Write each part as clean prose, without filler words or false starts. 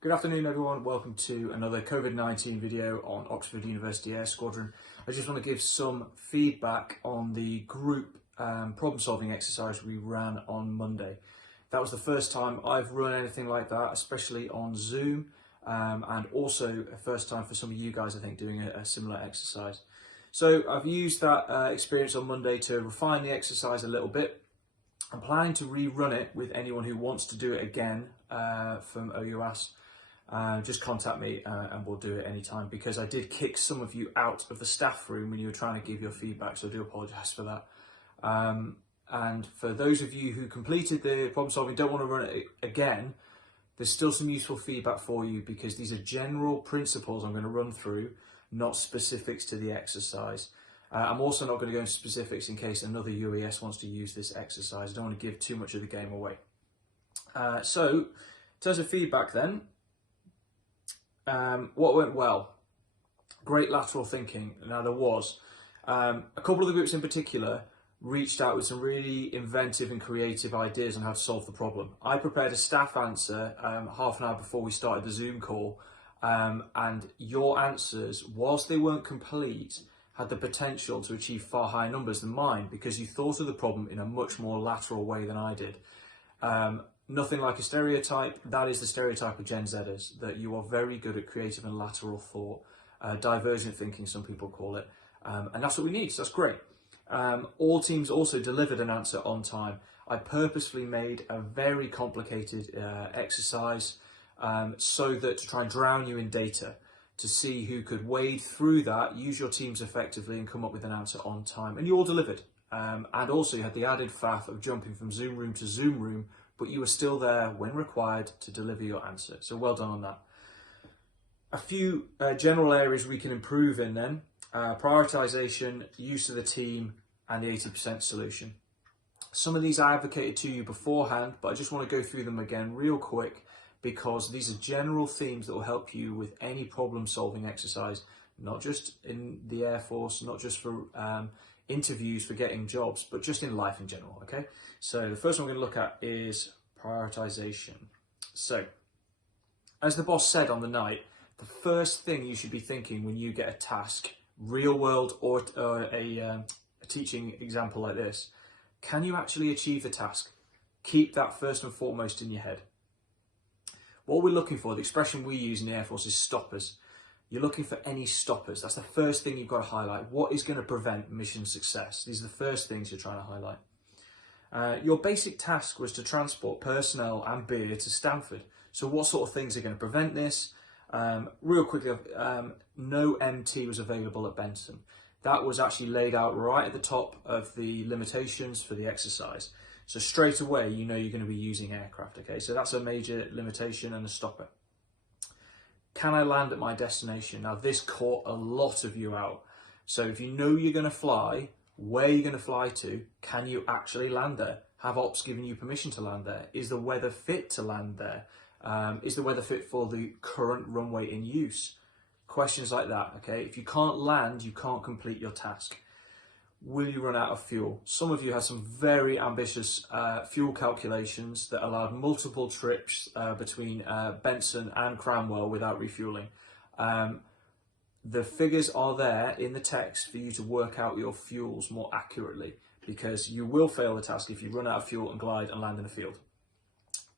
Good afternoon everyone, welcome to another COVID-19 video on Oxford University Air Squadron. I just want to give some feedback on the group problem solving exercise we ran on Monday. That was the first time I've run anything like that, especially on Zoom, and also a first time for some of you guys, I think, doing a similar exercise. So I've used that experience on Monday to refine the exercise a little bit. I'm planning to rerun it with anyone who wants to do it again from OUS. Just contact me and we'll do it anytime, because I did kick some of you out of the staff room when you were trying to give your feedback, so I do apologise for that. And for those of you who completed the problem solving, don't want to run it again, there's still some useful feedback for you, because these are general principles I'm going to run through, not specifics to the exercise. I'm also not going to go into specifics in case another UAS wants to use this exercise. I don't want to give too much of the game away. So, in terms of feedback then, what went well? Great lateral thinking. Now there was. A couple of the groups in particular reached out with some really inventive and creative ideas on how to solve the problem. I prepared a staff answer half an hour before we started the Zoom call, and your answers, whilst they weren't complete, had the potential to achieve far higher numbers than mine, because you thought of the problem in a much more lateral way than I did. Nothing like a stereotype. That is the stereotype of Gen Zers, that you are very good at creative and lateral thought, divergent thinking, some people call it, and that's what we need, so that's great. All teams also delivered an answer on time. I purposefully made a very complicated exercise so that to try and drown you in data, to see who could wade through that, use your teams effectively and come up with an answer on time, and you all delivered. And also you had the added faff of jumping from Zoom room to Zoom room, but you were still there when required to deliver your answer. So well done on that. A few general areas we can improve in then. Prioritisation, use of the team, and the 80% solution. Some of these I advocated to you beforehand, but I just want to go through them again real quick, because these are general themes that will help you with any problem solving exercise, not just in the Air Force, not just for interviews for getting jobs, but just in life in general, okay? So the first one we're going to look at is prioritization. So, as the boss said on the night, the first thing you should be thinking when you get a task, real world or a teaching example like this, can you actually achieve the task? Keep that first and foremost in your head. What we're looking for, the expression we use in the Air Force, is stoppers. You're looking for any stoppers. That's the first thing you've got to highlight. What is going to prevent mission success? These are the first things you're trying to highlight. Your basic task was to transport personnel and beer to Stanford. So what sort of things are going to prevent this? Real quickly, no MT was available at Benson. That was actually laid out right at the top of the limitations for the exercise. So straight away, you know you're going to be using aircraft, okay? So that's a major limitation and a stopper. Can I land at my destination? Now this caught a lot of you out. So if you know you're going to fly, where you're going to fly to, can you actually land there? Have ops given you permission to land there? Is the weather fit to land there? Is the weather fit for the current runway in use? Questions like that, okay? If you can't land, you can't complete your task. Will you run out of fuel? Some of you had some very ambitious fuel calculations that allowed multiple trips between Benson and Cranwell without refueling. The figures are there in the text for you to work out your fuels more accurately, because you will fail the task if you run out of fuel and glide and land in a field.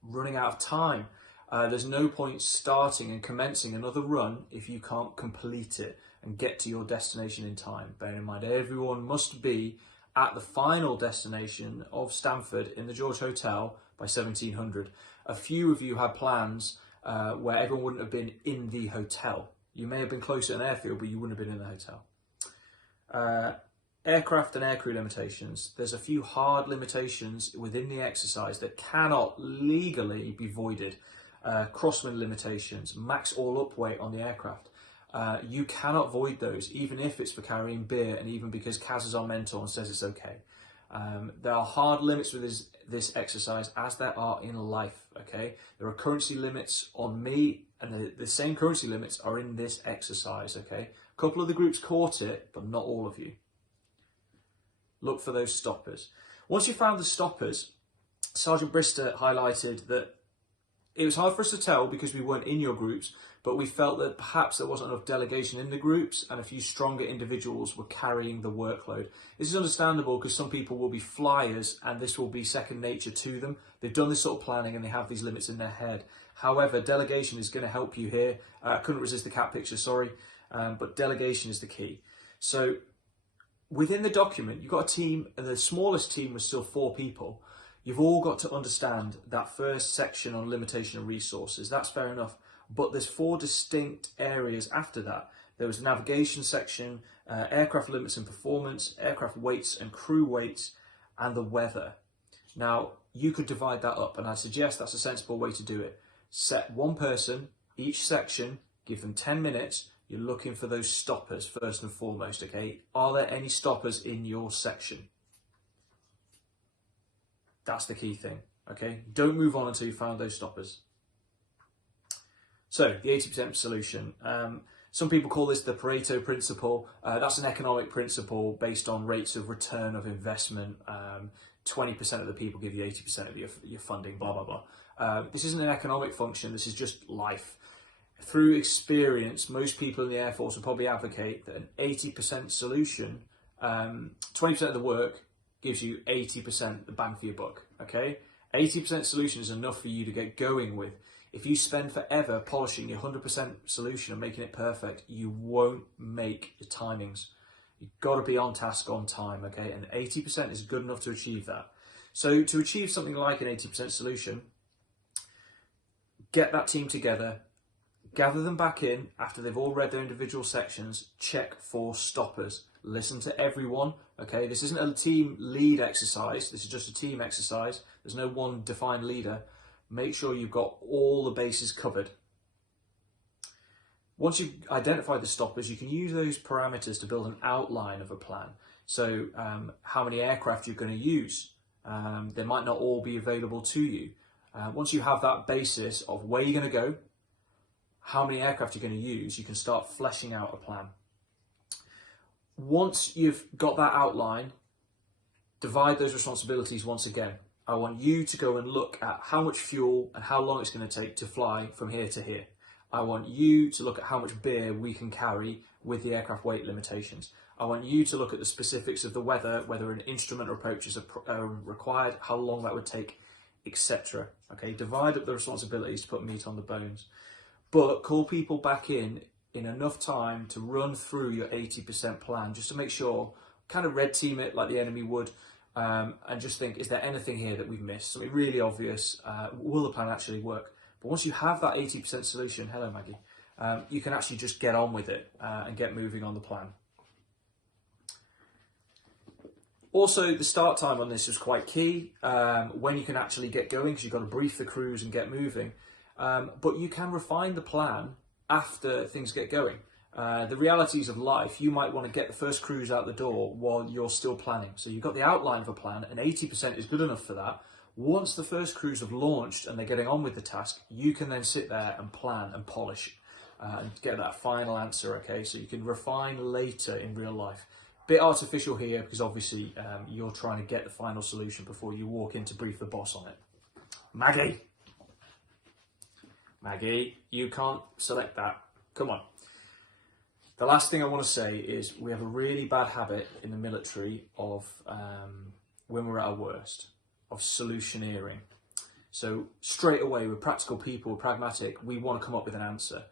Running out of time. There's no point starting and commencing another run if you can't complete it and get to your destination in time. Bear in mind, everyone must be at the final destination of Stanford in the George Hotel by 1700. A few of you had plans where everyone wouldn't have been in the hotel. You may have been close to an airfield, but you wouldn't have been in the hotel. Aircraft and aircrew limitations. There's a few hard limitations within the exercise that cannot legally be voided. Crosswind limitations, max all-up weight on the aircraft. You cannot void those, even if it's for carrying beer, and even because Kaz is our mentor and says it's okay. There are hard limits with this exercise, as there are in life, okay? There are currency limits on me, and the same currency limits are in this exercise, okay? A couple of the groups caught it, but not all of you. Look for those stoppers. Once you found the stoppers, Sergeant Brister highlighted that It was hard for us to tell because we weren't in your groups, but we felt that perhaps there wasn't enough delegation in the groups and a few stronger individuals were carrying the workload. This is understandable because some people will be flyers and this will be second nature to them. They've done this sort of planning and they have these limits in their head. However, delegation is going to help you here. I couldn't resist the cat picture, sorry, but delegation is the key. So within the document, you've got a team, and the smallest team was still 4 people. You've all got to understand that first section on limitation of resources. That's fair enough. But there's 4 distinct areas after that. There was a navigation section, aircraft limits and performance, aircraft weights and crew weights, and the weather. Now, you could divide that up, and I suggest that's a sensible way to do it. Set one person, each section, give them 10 minutes. You're looking for those stoppers first and foremost, okay? Are there any stoppers in your section? That's the key thing, okay? Don't move on until you found those stoppers. So, the 80% solution. Some people call this the Pareto Principle. That's an economic principle based on rates of return of investment. 20% of the people give you 80% of your funding, blah, blah, blah. This isn't an economic function, this is just life. Through experience, most people in the Air Force will probably advocate that an 80% solution, 20% of the work gives you 80% the bang for your buck, okay? 80% solution is enough for you to get going with. If you spend forever polishing your 100% solution and making it perfect, you won't make your timings. You've got to be on task, on time, okay? And 80% is good enough to achieve that. So to achieve something like an 80% solution, get that team together, gather them back in after they've all read their individual sections, check for stoppers. Listen to everyone, okay? This isn't a team lead exercise, this is just a team exercise. There's no one defined leader. Make sure you've got all the bases covered. Once you've identified the stoppers, you can use those parameters to build an outline of a plan. So how many aircraft you're going to use. They might not all be available to you. Once you have that basis of where you're going to go, how many aircraft you're going to use, you can start fleshing out a plan. Once you've got that outline, divide those responsibilities once again. I want you to go and look at how much fuel and how long it's going to take to fly from here to here. I want you to look at how much beer we can carry with the aircraft weight limitations. I want you to look at the specifics of the weather, whether an instrument or approaches are required, how long that would take, etc. Okay, divide up the responsibilities to put meat on the bones. But call people back in enough time to run through your 80% plan, just to make sure, kind of red team it like the enemy would, and just think, is there anything here that we've missed? Something really obvious, will the plan actually work? But once you have that 80% solution, hello Maggie, you can actually just get on with it and get moving on the plan. Also, the start time on this is quite key, when you can actually get going, because you've got to brief the crews and get moving. But you can refine the plan after things get going. The realities of life, you might want to get the first crews out the door while you're still planning. So you've got the outline of a plan, and 80% is good enough for that. Once the first crews have launched and they're getting on with the task, you can then sit there and plan and polish and get that final answer, okay? So you can refine later in real life. Bit artificial here because obviously you're trying to get the final solution before you walk in to brief the boss on it. Maggie, you can't select that. Come on. The last thing I want to say is we have a really bad habit in the military of, when we're at our worst, of solutioneering. So straight away, we're practical people, we're pragmatic, we want to come up with an answer.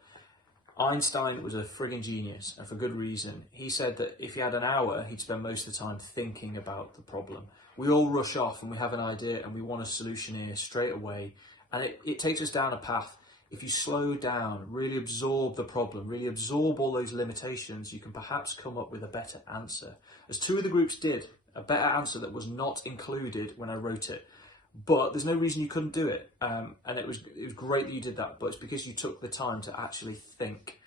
Einstein was a friggin' genius, and for good reason. He said that if he had an hour, he'd spend most of the time thinking about the problem. We all rush off and we have an idea and we want to solutioneer straight away, and it takes us down a path. If you slow down, really absorb the problem, really absorb all those limitations, you can perhaps come up with a better answer. As 2 of the groups did, a better answer that was not included when I wrote it. But there's no reason you couldn't do it. And it was great that you did that, but it's because you took the time to actually think.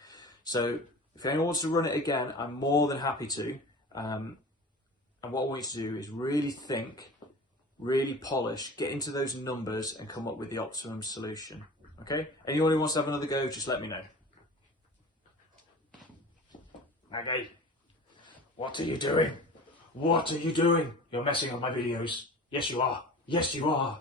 So if anyone wants to run it again, I'm more than happy to. And what I want you to do is really think, really polish, get into those numbers and come up with the optimum solution. Okay? Anyone who wants to have another go, just let me know. Maggie, what are you doing? What are you doing? You're messing up my videos. Yes, you are. Yes, you are.